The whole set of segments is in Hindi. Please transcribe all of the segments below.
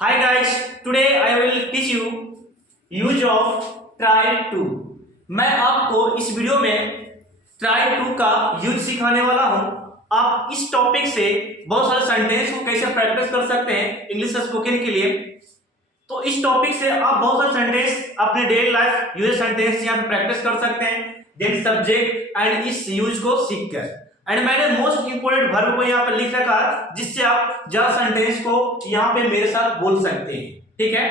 Hi guys, today I will teach you use of try to। मैं आपको इस वीडियो में try to का यूज सिखाने वाला हूं। आप इस टॉपिक से बहुत सारे सेंटेंस को कैसे प्रैक्टिस कर सकते हैं इंग्लिश स्पोकन के लिए। तो इस टॉपिक से आप बहुत सारे सेंटेंस अपने डेली लाइफ यूज सेंटेंस यहाँ पे प्रैक्टिस कर सकते हैं, देन सब्जेक्ट एंड इस यूज को सीख कर। एंड मैंने मोस्ट इंपोर्टेंट वर्ब को यहाँ पे लिख रखा जिससे आप ज्यादा सेंटेंस को यहाँ पे मेरे साथ बोल सकते हैं। ठीक है,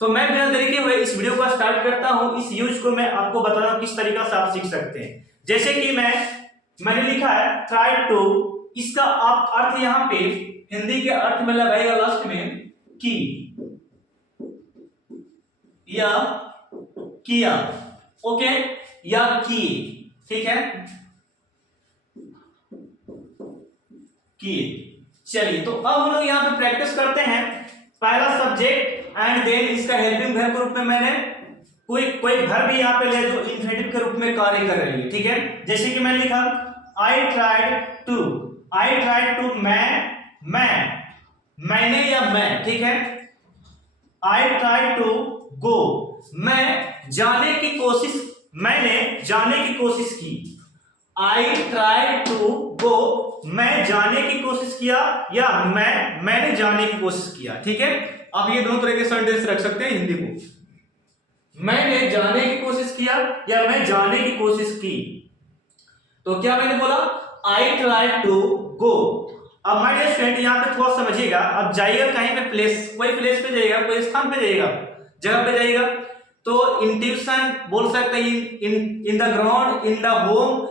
तो मैं बिना तरीके हुए इस वीडियो को स्टार्ट करता हूँ। इस यूज को मैं आपको बता रहा हूँ किस तरीका से आप सीख सकते हैं। जैसे कि मैंने लिखा है ट्राई टू, इसका आप अर्थ यहाँ पे हिंदी के अर्थ में लगाएगा लास्ट में की या किया, ओके, या की। ठीक है, की। चलिए, तो अब हम लोग यहाँ पे प्रैक्टिस करते हैं। पहला सब्जेक्ट एंड देन इसका हेल्पिंग वर्ब के रूप में मैंने कोई वर्ब भी यहाँ पे ले जो इंफिनिटिव के रूप में कार्य कर रही है। ठीक है, जैसे कि मैंने लिखा I tried to, I tried to, मैंने या मैं। ठीक है, आई ट्राई टू गो, मैं जाने की कोशिश, मैंने जाने की कोशिश की। आई ट्राई टू गो, मैं जाने की कोशिश किया या मैंने जाने की कोशिश किया। ठीक है, आप ये दोनों तरह के सेंटेंस रख सकते हैं हिंदी को, मैंने जाने की कोशिश किया या मैं जाने की कोशिश की। तो क्या मैंने बोला, आई ट्राई टू गो। अब माय डियर स्टूडेंट यहाँ पे थोड़ा समझिएगा। अब जाइएगा कहीं पे प्लेस, कोई प्लेस पे जाइएगा, कोई स्थान पे जाइएगा, जगह पे जाइएगा, तो इन ट्यूशन बोल सकते हैं, in the ground, in the home,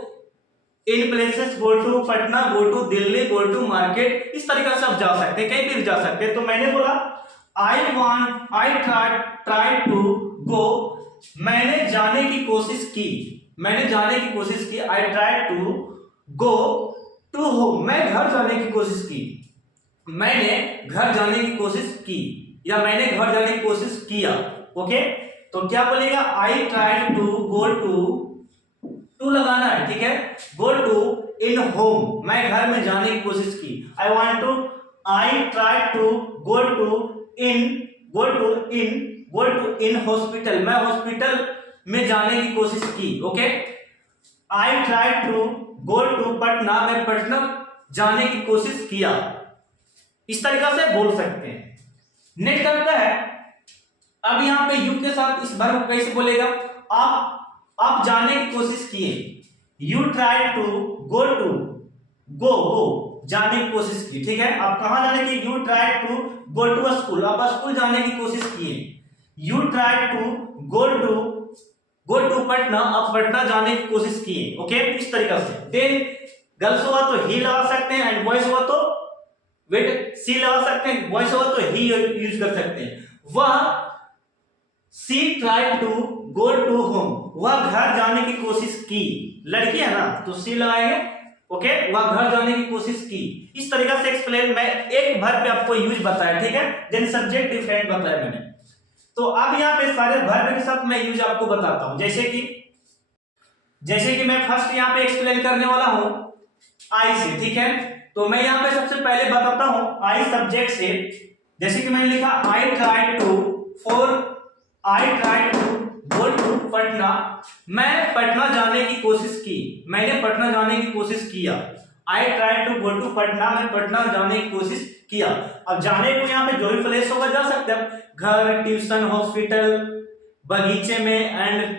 in places, go to Patna, go to Delhi, go to market, इस तरीके से आप जा सकते हैं, कहीं भी जा सकते हैं। तो मैंने बोला आई ट्राई टू गो, मैंने जाने की कोशिश की, मैंने जाने की कोशिश की। I try to go to home, मैं घर जाने की कोशिश की, मैंने घर जाने की कोशिश की या मैंने घर जाने की कोशिश किया। ओके, तो क्या बोलेगा, I try to go to लगाना है। ठीक है, गो टू इन होम, मैं घर में जाने की कोशिश की। I try to go to in hospital, मैं हॉस्पिटल में जाने की कोशिश की। Okay, I try to go to Patna, मैं पटना जाने की कोशिश किया। इस तरीका से बोल सकते हैं। नेक्स्ट करता है, अब यहां पे यू के साथ इस वर्ब को कैसे बोलेगा, आप जाने की कोशिश किए। यू ट्राई टू गो जाने की कोशिश की। ठीक है, आप कहां जाने की, you try to go to school, आप स्कूल जाने की कोशिश किए। You try to go to Patna, आप पटना जाने की कोशिश किए। ओके, इस तरीका से। देन गर्ल्स हुआ तो ही लगा सकते हैं, एंड बॉयज हुआ तो वेट सी लगा सकते हैं, बॉयज हुआ तो ही यूज कर सकते हैं। वह she try to go to home, वह घर जाने की कोशिश की, लड़की है ना तो सी लगाएंगे। ओके, वह घर जाने की कोशिश की। इस तरीका से एक्सप्लेन, मैं एक वर्ब पे आपको यूज बताया। ठीक है, देन सब्जेक्ट डिफरेंट बताया मैंने। तो अब यहाँ पे सारे वर्ब के साथ मैं यूज आपको बताता हूं। जैसे कि मैं फर्स्ट यहाँ पे एक्सप्लेन करने वाला हूं आई से। ठीक है, तो मैं यहाँ पे सबसे पहले बताता हूं आई सब्जेक्ट से। जैसे कि मैंने लिखा I try to go to Patna, मैं पटना जाने की कोशिश की, मैंने पटना जाने की कोशिश किया। I try to go to Patna, मैं पटना जाने की कोशिश किया। अब जाने को यहाँ पे जो भी प्लेस होगा जा सकते हैं, घर, ट्यूशन, हॉस्पिटल, बगीचे में, एंड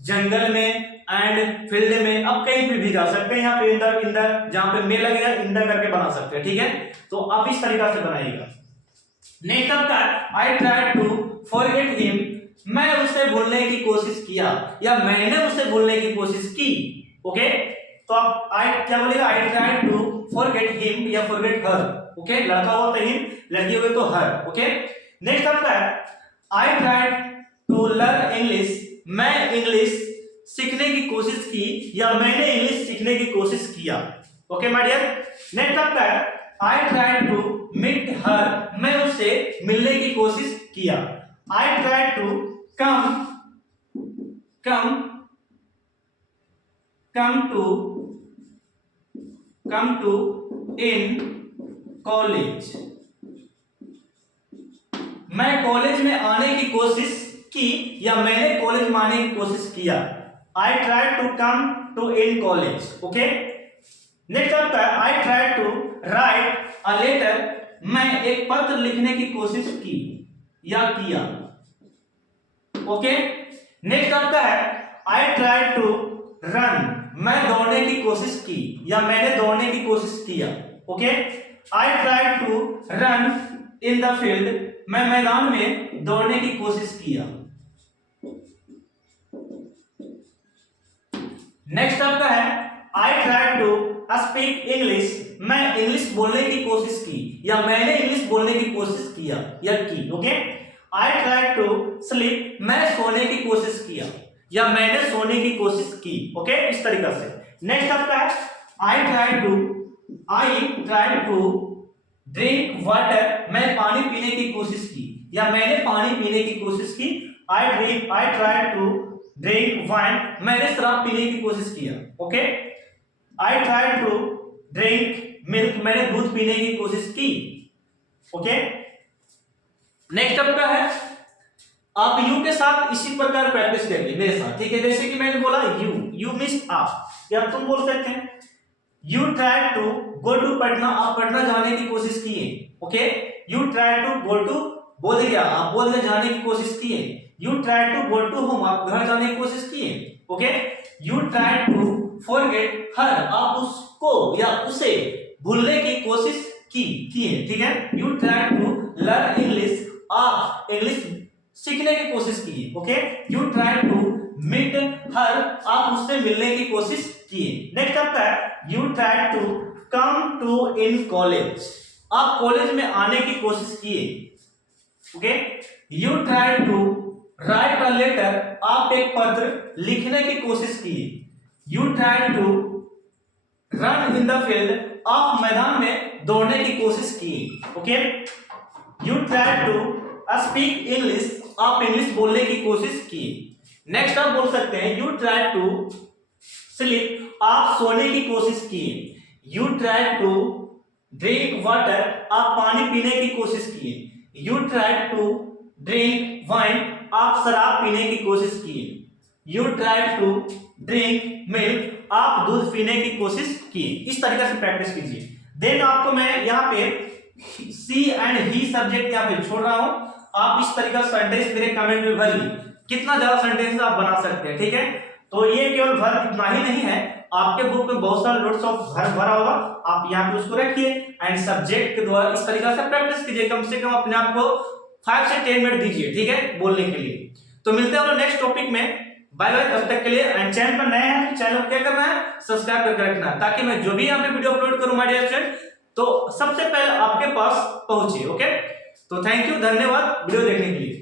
जंगल में, एंड फील्ड में, अब कहीं पे भी जा सकते हैं। यहाँ पे इंदर जहां पे मे लगेगा इंदर करके बना सकते हैं। ठीक है, तो आप इस तरीका से बनाइएगा। नेक्स्ट आपका I try to forget him, मैं उसे भूलने की कोशिश किया या मैंने उसे भूलने की कोशिश की। ओके, तो आप आई क्या बोलेगा, I try to forget him या फॉरगेट हर। ओके, लड़का हो तो हिम, लड़की हो तो हर। ओके, नेक्स्ट आपका है I try to learn English, मैं इंग्लिश सीखने की कोशिश की या मैंने इंग्लिश सीखने की कोशिश किया। ओके माय डियर, नेक्स्ट आपका है I try to meet her, मैं उससे मिलने की कोशिश किया। I try to come to in college, मैं कॉलेज में आने की कोशिश की या मैंने कॉलेज में आने की कोशिश किया। I try to come to in college. Okay, next आपका है I try to write a letter. मैं एक पत्र लिखने की कोशिश की या किया। ओके, नेक्स्ट आपका है आई ट्राई टू रन। मैं दौड़ने की कोशिश की या मैंने दौड़ने की कोशिश किया। Okay, I try to run in the field. मैं मैदान में दौड़ने की कोशिश किया। नेक्स्ट आपका है I try to speak English. मैं इंग्लिश बोलने की कोशिश की या मैंने इंग्लिश बोलने की कोशिश किया या की। Okay, I try to sleep. मैं सोने की कोशिश किया या मैंने सोने की कोशिश की। ओके, इस तरीके से। नेक्स्ट आपका है I try to drink water. मैं पानी पीने की कोशिश की या मैंने पानी पीने की कोशिश की। I try to drink wine. मैंने शराब पीने की कोशिश किया। Okay, I try to drink milk. मैंने दूध पीने की कोशिश की। ओके, नेक्स्ट आपका है आप यू के साथ इसी प्रकार प्रैक्टिस करिए मेरे साथ। ठीक है, जैसे कि मैंने बोला यू मींस आप, या तुम बोल सकते हैं you try to go to Patna. आप पटना जाने की कोशिश किए। Okay, you try to go to Bodh Gaya. आप बोध जाने की कोशिश किए। You try to go to home. आप घर जाने की कोशिश किए। Okay, you try to forget her. आप उसको या उसे भूलने की कोशिश की है। ठीक है, you try to learn English. आप इंग्लिश सीखने की कोशिश की। Okay, you try to meet her. आप उससे मिलने की कोशिश किए। नेक्स्ट आपका है you try to come to in college. आप कॉलेज में आने की कोशिश किए। Okay, you try to write a letter. आप एक पत्र लिखने की कोशिश किए। You try to run in the field. आप मैदान में दौड़ने की कोशिश किए। Okay, you try to speak English. आप इंग्लिश बोलने की कोशिश की। नेक्स्ट आप बोल सकते हैं यू ट्राई टू स्लीप। आप सोने की कोशिश किए। You try to drink water. आप पानी पीने की कोशिश किए। You try to drink wine. आप शराब पीने की कोशिश किए। You try to drink milk. आप दूध पीने की कोशिश की। इस तरीके से प्रैक्टिस कीजिए। देन आपको मैं यहाँ पे सी एंड ही सब्जेक्ट यहाँ पे छोड़ रहा हूं। आप इस तरीके का सेंटेंस मेरे कमेंट में भरिए। कितना ज्यादा सेंटेंस आप बना सकते हैं। ठीक है, तो ये केवल भर इतना ही नहीं है, आपके बुक में बहुत सारे नोट्स ऑफ भरा होगा। आप यहाँ पे उसको रखिए एंड सब्जेक्ट के द्वारा इस तरीके से प्रैक्टिस कीजिए। कम से कम अपने आप को 5 से 10 मिनट दीजिए। ठीक है, बोलने के लिए। तो मिलते हैं नेक्स्ट टॉपिक में। बाय बाय, तब तक के लिए। एंड चैनल पर नए हैं तो चैनल को क्या करना है, सब्सक्राइब करके रखना है, ताकि मैं जो भी यहाँ पे वीडियो अपलोड करूँ माय डियर स्टूडेंट, तो सबसे पहले आपके पास पहुंचे। ओके, तो थैंक यू, धन्यवाद वीडियो देखने के लिए।